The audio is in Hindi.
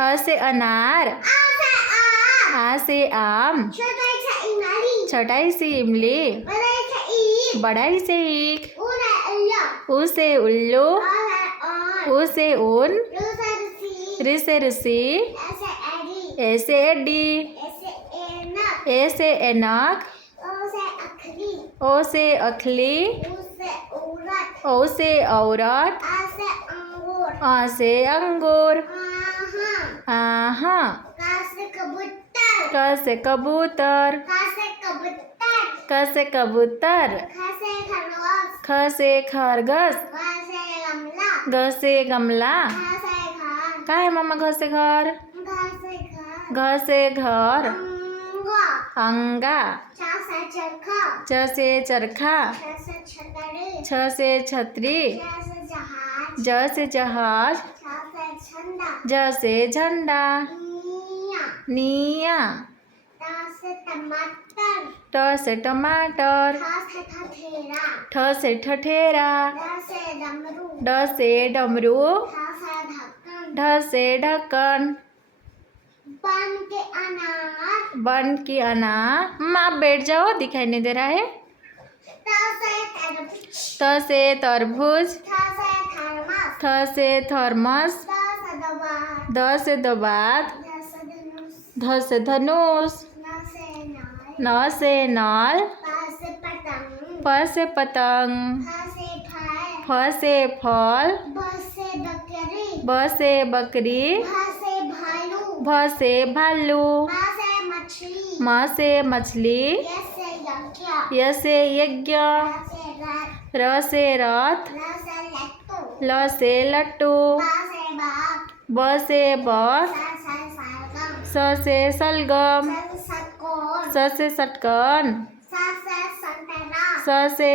अ से अनार। आ से आम। छटाई से इमली। बढ़ाई से ईख। उ से उल्लू। ऊ से ऊन। ऋ से ऋषि। ए से एडी। ए से ऐनक। ओ से अखली। ओ से औरत। आ से अंगूर। आहा। क से कबूतर। क से कबूतर। ख से खरगोश। ग से गमला। का है मामा घ से घर? घ से घर। अंगा। च से चरखा। छ से छतरी। ज से जहाज। ज से झंडा। निया। ट से टमाटर। ठ से ठठेरा। ड से डमरू। ढ से ढक्कन। बन की अनार। माँ आप बैठ जाओ, दिखाई नहीं दे रहा है। त से तरबूज। थ से थर्मस। द से दबात। ध से धनुष। न से नल। प से पतंग। फ से फल। ब से बकरी। भ से भालू। म से मछली। य से यज्ञ। र से रथ। ल से लट्टू। ब से बस। स से सलगम। स से षटकन। स से